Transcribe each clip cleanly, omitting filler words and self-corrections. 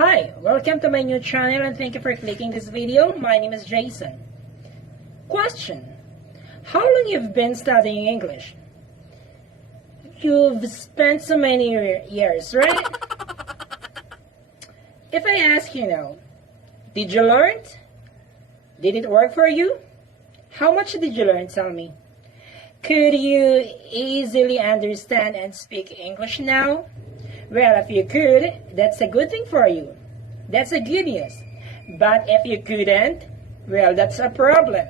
Hi, welcome to my new channel and thank you for clicking this video. My name is Jason. Question: how long you've been studying English? You've spent so many years, right? If I ask you now, did you learn? Did it work for you? How much did you learn? Tell me. Could you easily understand and speak English now? Well, if you could, that's a good thing for you. That's a good news. But if you couldn't, well, that's a problem.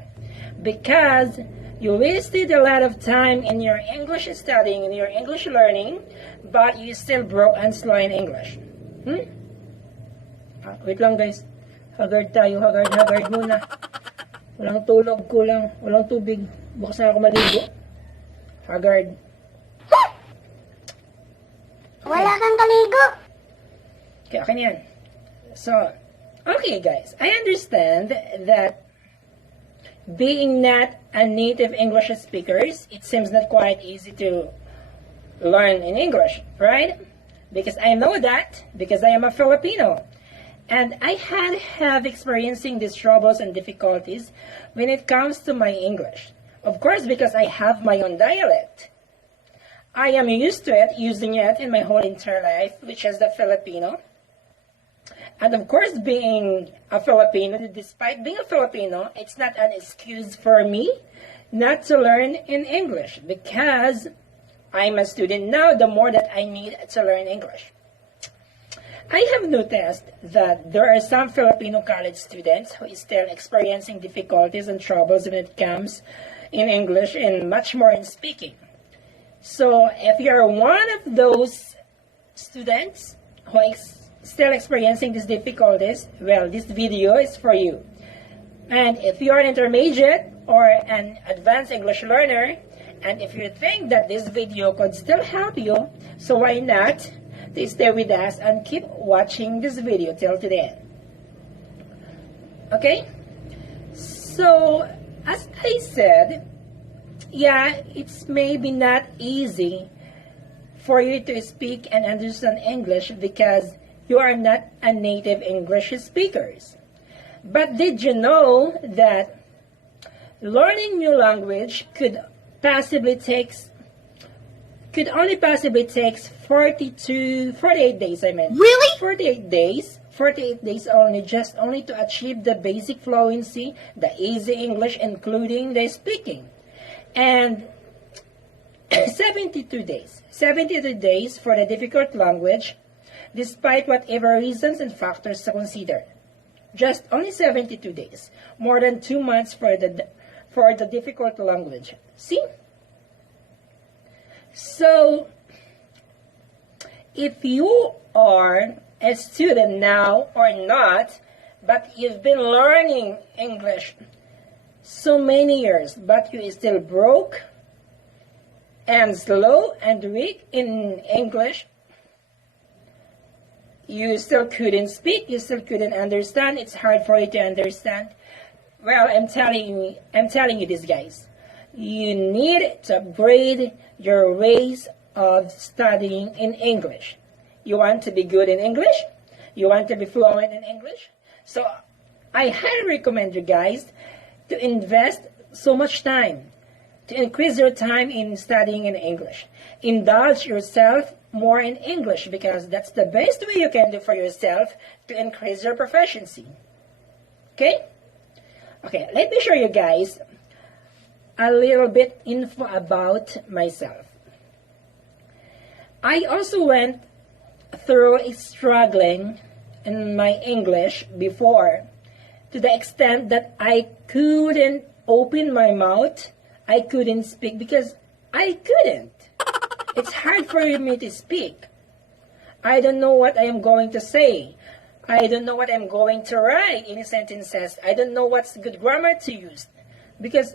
Because you wasted a lot of time in your English studying, in your English learning, but you still broke and slow in English. Wait lang guys. Haggard tayo, haggard muna. Walang tulog, kulang, walang tubig. Bukas na ako maligo. Haggard. Wala kang kaligo. Okay, akin yan. So, okay guys, I understand that being not a native English speakers, it seems not quite easy to learn in English, right? Because I know that, because I am a Filipino. And I have experiencing these troubles and difficulties when it comes to my English. Of course, because I have my own dialect. I am used to it, using it in my whole entire life, which is the Filipino. And of course, being a Filipino, despite being a Filipino, it's not an excuse for me not to learn in English, because I'm a student now, the more that I need to learn English. I have noticed that there are some Filipino college students who is still experiencing difficulties and troubles when it comes in English and much more in speaking. So if you're one of those students who is still experiencing these difficulties, well, this video is for you. And if you're an intermediate or an advanced English learner, and if you think that this video could still help you, so why not to stay with us and keep watching this video till to the end. Okay? So, as I said, yeah, it's maybe not easy for you to speak and understand English because you are not a native English speaker. But did you know that learning new language could only possibly takes 48 days, I mean. Really? 48 days only, just only to achieve the basic fluency, the easy English, including the speaking. And 72 days for the difficult language, despite whatever reasons and factors to consider. Just only 72 days, more than 2 months for the difficult language. See? So, if you are a student now or not, but you've been learning English so many years, but you still broke and slow and weak in English, you still couldn't speak, you still couldn't understand, it's hard for you to understand. Well, I'm telling you this, guys. You need to upgrade your ways of studying in English. You want to be good in English? You want to be fluent in English? So I highly recommend you guys to invest so much time, to increase your time in studying in English. Indulge yourself more in English because that's the best way you can do for yourself to increase your proficiency. Okay? Okay, let me show you guys a little bit info about myself. I also went through struggling in my English before, to the extent that I couldn't open my mouth, I couldn't speak because I couldn't. It's hard for me to speak. I don't know what I am going to say. I don't know what I'm going to write in sentences. I don't know what's good grammar to use because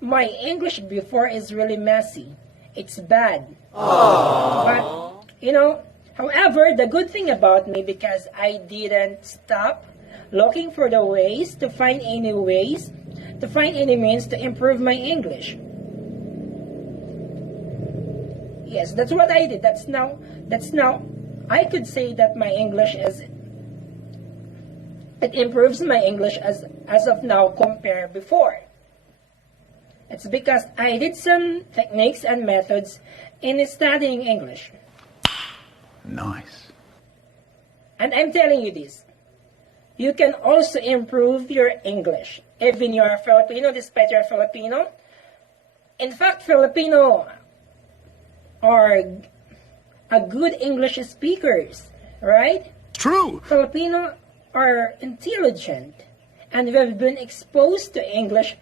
my English before is really messy. It's bad. Aww. But, however, the good thing about me, because I didn't stop looking for the ways to find any means to improve my English. Yes, that's what I did. That's now I could say that my English is It improves my English as of now compared before. It's because I did some techniques and methods in studying English. Nice. And I'm telling you this. You can also improve your English. Even you're Filipino, despite you're Filipino. In fact, Filipino are a good English speakers, right? True. Filipino are intelligent. And we've been exposed to English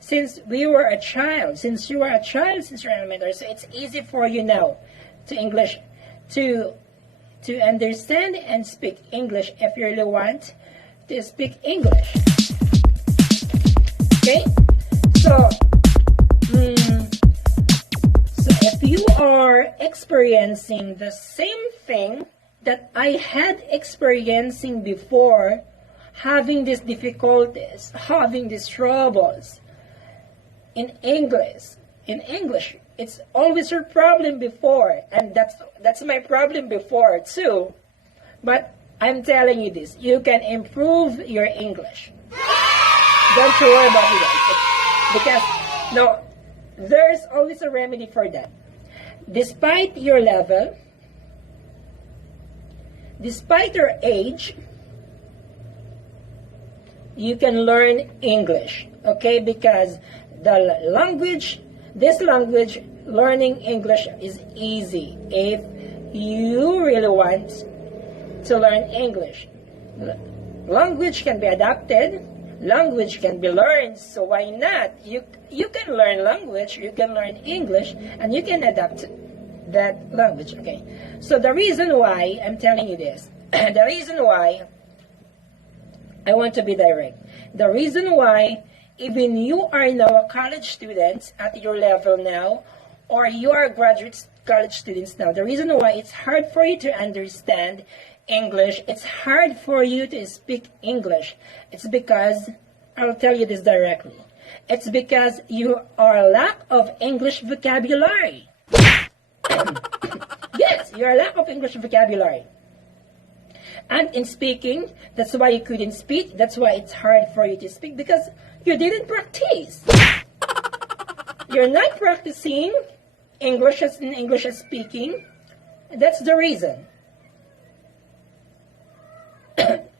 since we were a child. Since you were a child, since you're elementary. So it's easy for you now to English, to understand and speak English if you really want to speak English. Okay? So if you are experiencing the same thing that I had experiencing before, having these difficulties, having these troubles in English, it's always your problem before, and that's my problem before too. But I'm telling you this, you can improve your English. Don't you worry about it, because no, there's always a remedy for that. Despite your level, despite your age, you can learn English, okay? Because this language, learning English is easy if you really want to learn English. Language can be adapted, language can be learned, so why not? You can learn language, you can learn English, and you can adapt that language, okay? So the reason why I'm telling you this, the reason why I want to be direct, the reason why even you are now a college student at your level now, or you are graduate college students now, the reason why it's hard for you to understand English, it's hard for you to speak English, it's because, I'll tell you this directly, it's because you are lack of English vocabulary. Yes, you are lack of English vocabulary. And in speaking, that's why you couldn't speak, that's why it's hard for you to speak, because you didn't practice. You're not practicing English as speaking. That's the reason.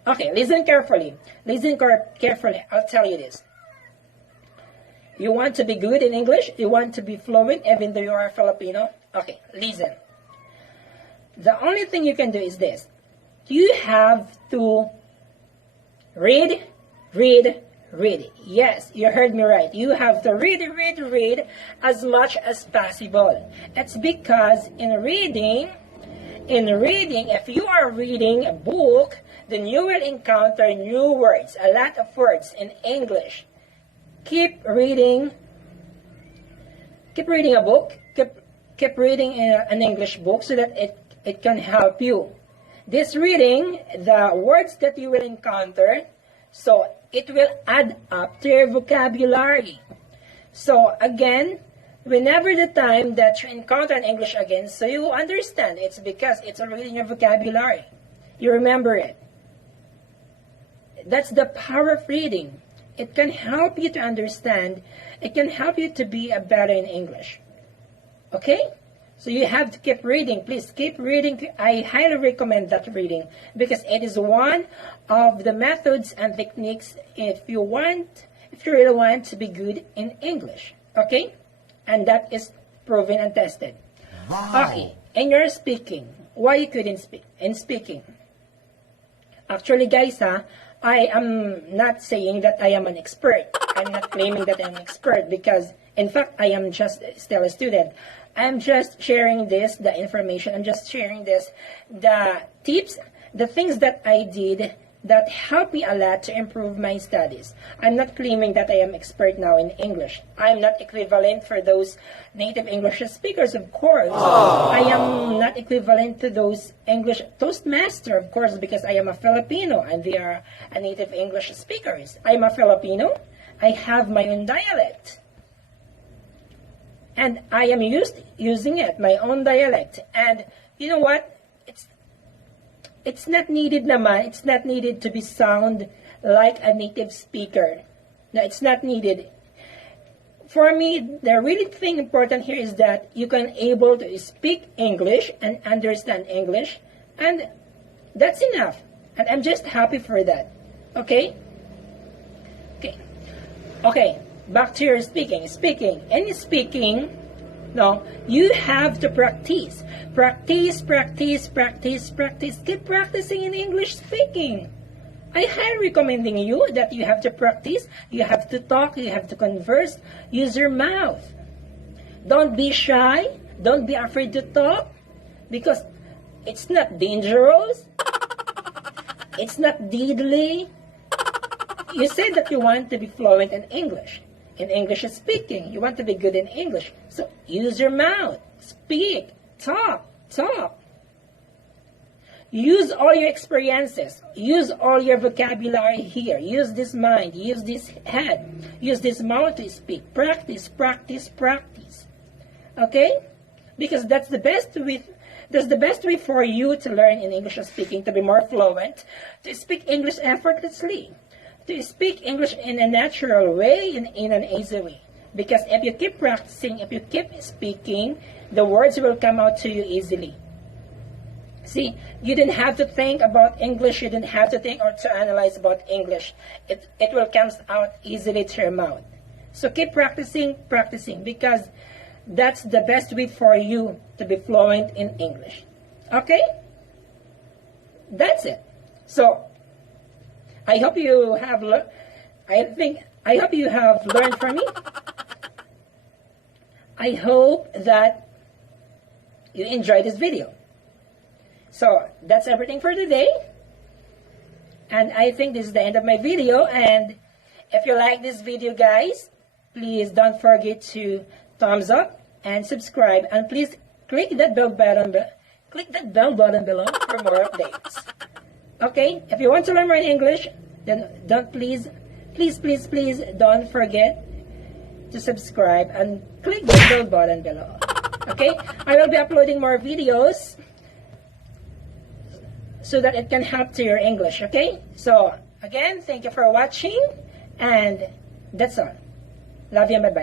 Okay, listen carefully. Listen carefully. I'll tell you this. You want to be good in English? You want to be fluent even though you are Filipino? Okay, listen. The only thing you can do is this. You have to read. Yes, you heard me right. You have to read as much as possible. It's because in reading, if you are reading a book, then you will encounter new words, a lot of words in English. Keep reading a book, keep reading an English book so that it can help you. This reading, the words that you will encounter, so it will add up to your vocabulary. So again, whenever the time that you encounter an English again, so you understand, it's because it's already in your vocabulary. You remember it. That's the power of reading. It can help you to understand. It can help you to be better in English. Okay? So you have to keep reading. Please keep reading. I highly recommend that reading because it is one of the methods and techniques if you really want to be good in English. Okay? And that is proven and tested. Wow. Okay. In your speaking, why you couldn't speak? In speaking. Actually, guys, I am not saying that I am an expert. I'm not claiming that I'm an expert because, in fact, I am just still a student. I'm just sharing this, the information. I'm just sharing this, the tips, the things that I did that helped me a lot to improve my studies. I'm not claiming that I am expert now in English. I'm not equivalent for those native English speakers, of course. I am not equivalent to those English Toastmaster, of course, because I am a Filipino and they are a native English speakers. I'm a Filipino. I have my own dialect. And I am using it, my own dialect. And you know what? It's not needed naman. It's not needed to be sound like a native speaker. No, it's not needed. For me, the really thing important here is that you can able to speak English and understand English, and that's enough. And I'm just happy for that. Okay? Okay, back to your speaking. In speaking, no, you have to practice. Practice. Keep practicing in English speaking. I highly recommending you that you have to practice, you have to talk, you have to converse, use your mouth. Don't be shy, don't be afraid to talk, because it's not dangerous, it's not deadly. You said that you want to be fluent in English speaking, you want to be good in English, so use your mouth, speak, talk. Use all your experiences. Use all your vocabulary here. Use this mind. Use this head. Use this mouth to speak. Practice. Okay? Because that's the best way for you to learn in English speaking, to be more fluent, to speak English effortlessly, to speak English in a natural way, in an easy way. Because if you keep practicing, if you keep speaking, the words will come out to you easily. See, you didn't have to think about English, you didn't have to think or to analyze about English. It will come out easily to your mouth. So keep practicing, because that's the best way for you to be fluent in English. Okay? That's it. So, I hope you have learned from me. I hope that you enjoyed this video. So, that's everything for today. And I think this is the end of my video. And if you like this video, guys, please don't forget to thumbs up and subscribe. And please click that bell button below for more updates. Okay? If you want to learn more in English, then please don't forget to subscribe and click the bell button below. Okay? I will be uploading more videos so that it can help to your English, okay? So, again, thank you for watching, and that's all. Love you, bye-bye.